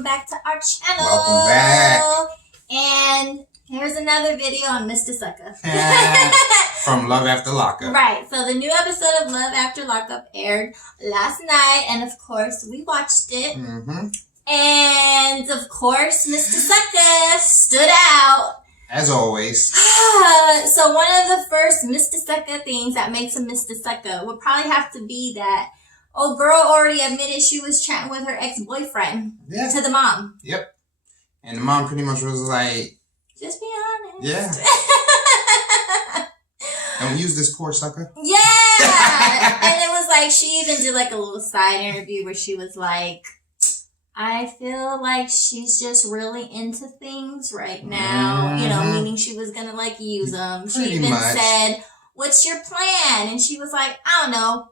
welcome back to our channel. Welcome back. And here's another video on Mr. Sucka. From Love After Lockup. Right, so the new episode of Love After Lockup aired last night, and of course, we watched it. Mm-hmm. And of course, Mr. Sucka stood out. As always. So one of the first Mr. Sucka things that makes him Mr. Sucka would probably have to be that old girl already admitted she was chatting with her ex-boyfriend to the mom. Yep. And the mom pretty much was like, just be honest. Yeah. Don't use this poor sucker. Yeah. And it was like, she even did like a little side interview where she was like, I feel like she's just really into things right now. You know, meaning she was going to like use them. She even said, what's your plan? And she was like, I don't know.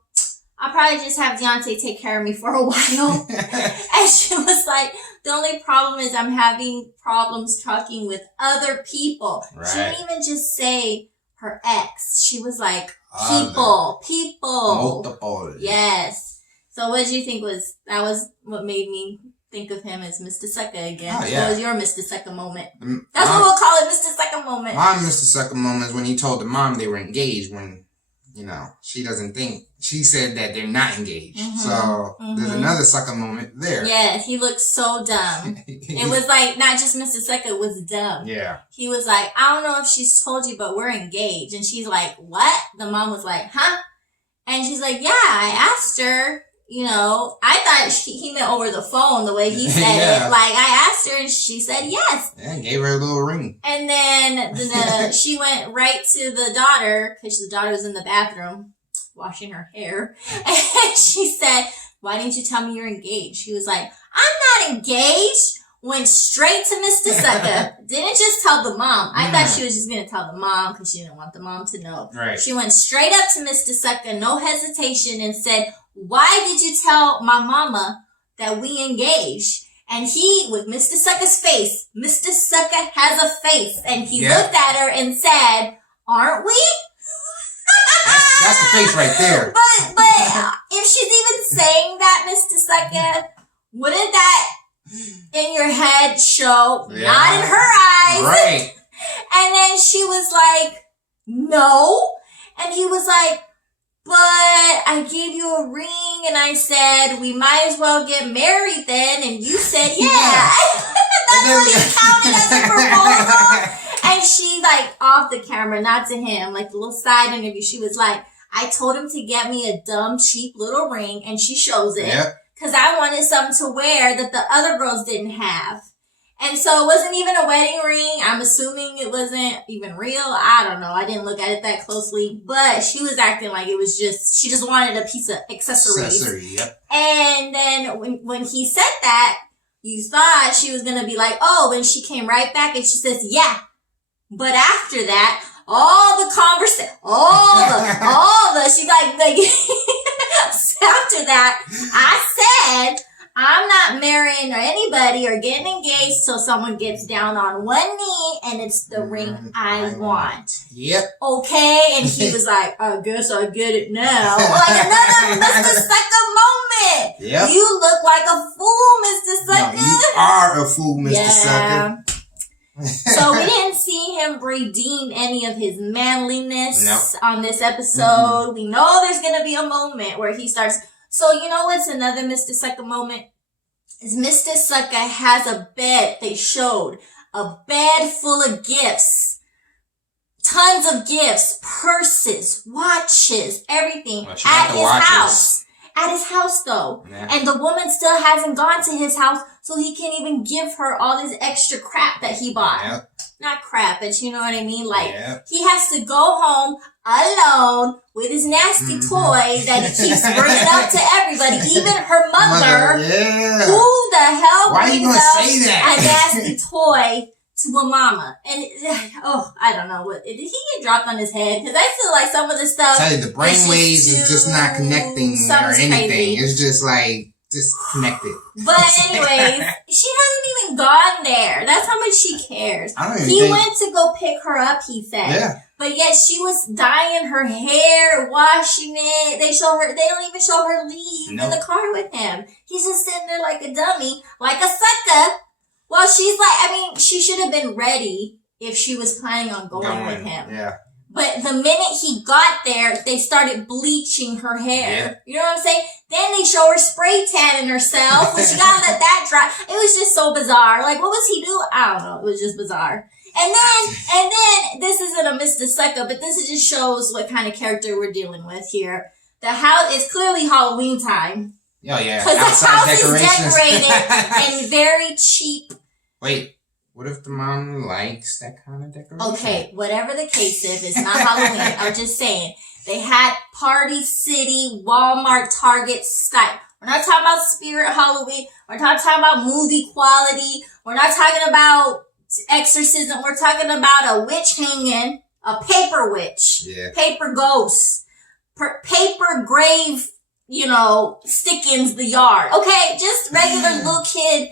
I'll probably just have Daonte take care of me for a while. And she was like, the only problem is I'm having problems talking with other people. Right. She didn't even just say her ex. She was like, people. Multiple. Yes. So what did you think that was what made me think of him as Mr. Sucka again? Oh, yeah. What was your Mr. Sucka moment? That's what we'll call it, Mr. Sucka moment. My Mr. Sucka moment is when he told the mom they were engaged when, you know, she doesn't think. She said that they're not engaged. So there's another Sucka moment there. Yeah, he looked so dumb. It was like, not just Mr. Sucka was dumb. Yeah. He was like, I don't know if she's told you, but we're engaged. And she's like, what? The mom was like, huh? And she's like, yeah, I asked her. You know, I thought he meant over the phone the way he said it. Like, I asked her and she said yes. Yeah, gave her a little ring. And then she went right to the daughter, because the daughter was in the bathroom washing her hair. And she said, why didn't you tell me you're engaged? She was like, I'm not engaged. Went straight to Mr. Sucka. Didn't just tell the mom. I thought she was just going to tell the mom because she didn't want the mom to know. Right. She went straight up to Mr. Sucka, no hesitation, and said, why did you tell my mama that we engaged? And he, with Mr. Sucka's face, Mr. Sucka has a face, and he looked at her and said, aren't we? That's the face right there. But if she's even saying that, Mr. Sucka, wouldn't that in your head show, not in her eyes? Right. And then she was like, no. And he was like, but I gave you a ring and I said, we might as well get married then. And you said, yeah. That's what he counted as a proposal. And she, like, off the camera, not to him, like the little side interview, she was like, I told him to get me a dumb, cheap little ring. And she shows it. Because I wanted something to wear that the other girls didn't have. And so it wasn't even a wedding ring. I'm assuming it wasn't even real. I don't know. I didn't look at it that closely. But she was acting like it was just, she just wanted a piece of accessories. And then when he said that, you thought she was going to be like, oh, and she came right back and she says, yeah. But after that, all the conversation, she's like, after that, I said, I'm not marrying anybody or getting engaged till someone gets down on one knee and it's the ring I want. Yep. Okay? And he was like, I guess I get it now. Like another Mr. Sucka moment. Yep. You look like a fool, Mr. Sucka. No, you are a fool, Mr. Sucka. So we didn't see him redeem any of his manliness on this episode. We know there's going to be a moment where he starts. So you know what's another Mr. Sucka moment? Is Mr. Sucka has a bed, they showed, a bed full of gifts. Tons of gifts, purses, watches, everything at his house. At his house though. And the woman still hasn't gone to his house, so he can't even give her all this extra crap that he bought. Not crap, but you know what I mean? Like, he has to go home alone with his nasty toy that he keeps bringing up to everybody, even her mother. Who the hell brings up a nasty toy to a mama? And, I don't know. Did he get dropped on his head? Because I feel like some of the stuff... I tell you, the brainwaves is just not connecting or anything. Crazy. It's just like... disconnected. But anyways, she hasn't even gone there. That's how much she cares. He went to go pick her up, he said. Yeah. But yet she was dyeing her hair, washing it. They don't even show her leave in the car with him. He's just sitting there like a dummy, like a sucker. Well, she's like, I mean, she should have been ready if she was planning on going with him. Yeah. But the minute he got there, they started bleaching her hair. Yeah. You know what I'm saying? Then they show her spray tanning herself. Well, she gotta let that dry. It was just so bizarre. Like, what was he doing? I don't know. It was just bizarre. And then, this isn't a Mr. Sucka, but this just shows what kind of character we're dealing with here. The house is clearly Halloween time. Oh, yeah. Because the house is decorated and very cheap. Wait. What if the mom likes that kind of decoration? Okay, whatever the case is, it's not Halloween. I'm just saying. They had Party City, Walmart, Target style. We're not talking about Spirit Halloween. We're not talking about movie quality. We're not talking about exorcism. We're talking about a witch hanging, a paper witch, paper ghost, paper grave, stickings the yard. Okay, just regular little kid.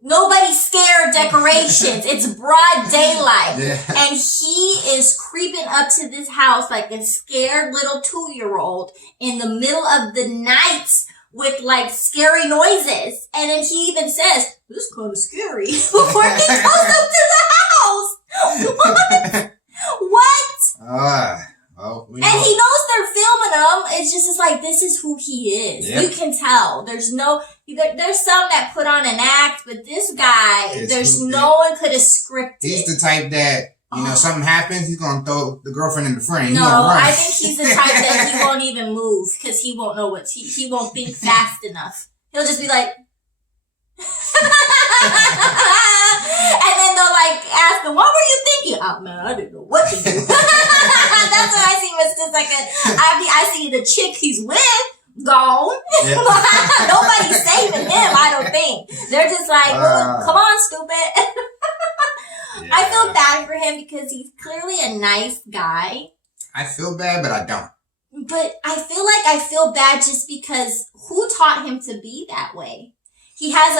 Nobody's scared decorations. It's broad daylight. Yeah. And he is creeping up to this house like a scared little 2-year-old in the middle of the night with like scary noises. And then he even says, "This is kind of scary," before he goes up to the house. What? And he knows they're filming him. It's like, this is who he is. Yep. You can tell. There's some that put on an act, but this guy, no one could have scripted. He's the type that, something happens, he's going to throw the girlfriend in the frame. No, I think he's the type that he won't even move because he won't know he won't think fast enough. He'll just be like, and then they'll ask him, "What were you thinking?" "Oh man, I didn't know what to do." That's what I see Mr. Sucka. I see the chick he's with gone. Yeah. Nobody's saving him, I don't think. They're just like, "Well, come on, stupid." Yeah. I feel bad for him because he's clearly a nice guy. I feel bad, but I don't. But I feel bad just because who taught him to be that way? He has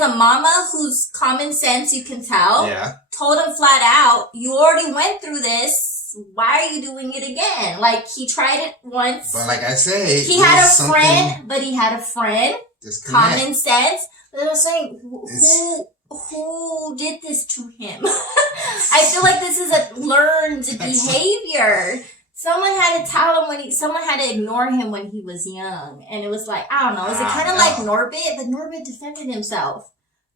a mama who's common sense, you can tell. Yeah. Told him flat out, "You already went through this. Why are you doing it again?" Like, he tried it once. But like I say, he had a friend. Common sense. But I was saying, who did this to him? I feel like this is a learned behavior. Someone had to tell him someone had to ignore him when he was young. And it was like, I don't know. Is it kind of like Norbit? But Norbit defended himself.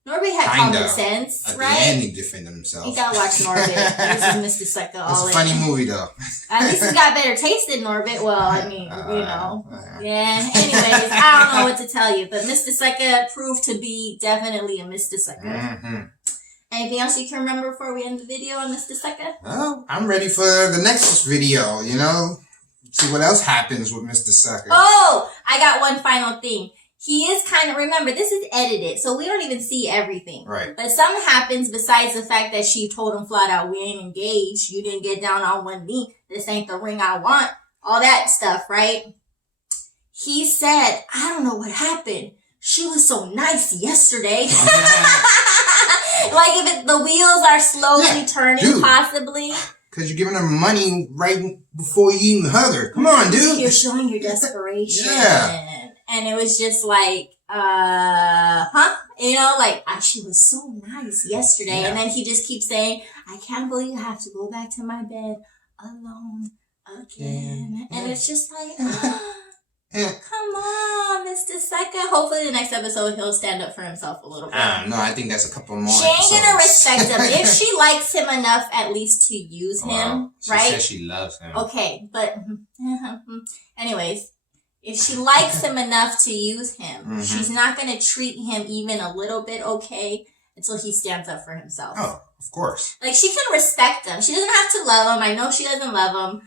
Norbit had common sense, right? At the end, he defended himself. You gotta watch Norbit. This is Mr. Sucka all in. It's a funny movie, though. At least he got better taste than Norbit. Well, I mean, Yeah, anyways, I don't know what to tell you. But Mr. Sucka proved to be definitely a Mr. Sucka. Mm-hmm. Anything else you can remember before we end the video on Mr. Sucka? Well, I'm ready for the next video, See what else happens with Mr. Sucka. Oh, I got one final thing. He is remember, this is edited, so we don't even see everything. Right. But something happens besides the fact that she told him flat out, "We ain't engaged. You didn't get down on one knee. This ain't the ring I want." All that stuff, right? He said, "I don't know what happened. She was so nice yesterday." Like, if the wheels are slowly turning, possibly. Because you're giving her money right before you even hug her. Come on, dude. You're showing your desperation. Yeah. And it was just like, she was so nice yesterday. Yeah. And then he just keeps saying, "I can't believe I have to go back to my bed alone again." Yeah. And it's just like, come on, Mr. Sucka. Hopefully the next episode he'll stand up for himself a little bit. No, I think that's a couple more She ain't gonna respect him. If she likes him enough at least to use him, right? She says she loves him. Okay, but anyways, if she likes him enough to use him, she's not gonna treat him even a little bit okay until he stands up for himself. Oh, of course. Like, she can respect him. She doesn't have to love him. I know she doesn't love him.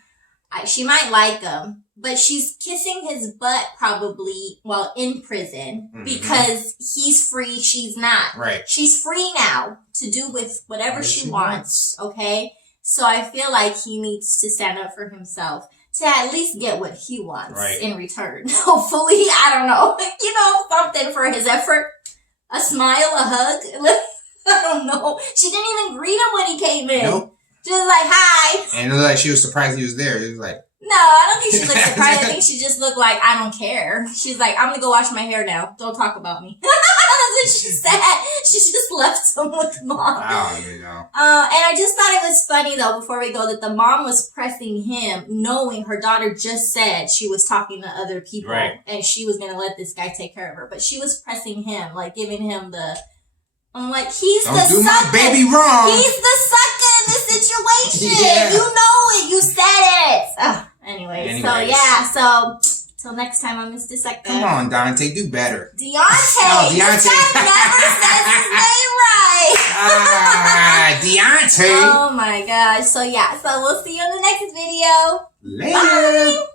She might like him, but she's kissing his butt probably while in prison because he's free, she's not. Right. She's free now to do with whatever she wants, okay? So I feel like he needs to stand up for himself to at least get what he wants in return. Hopefully, I don't know, something for his effort. A smile, a hug. I don't know. She didn't even greet him when he came in. Nope. She was like, hi. And it looked like she was surprised he was there. He was like, no, I don't think she looked surprised. I think she just looked like, I don't care. She's like, I'm gonna go wash my hair now. Don't talk about me. That's what she said. She just left him with mom. oh, you know. And I just thought it was funny though, before we go, that the mom was pressing him, knowing her daughter just said she was talking to other people. Right. And she was gonna let this guy take care of her. But she was pressing him, like giving him the, I'm like, he's Don't the do my sucker. baby wrong. He's the sucker in this situation. Yeah. You know it. You said it. Anyways, so yeah. So, till next time on Mr. Sucka. Come on, Daonte, do better. Daonte. Oh, Daonte. This guy never says his name right. Daonte. Oh my gosh. So yeah. So we'll see you in the next video. Later. Bye.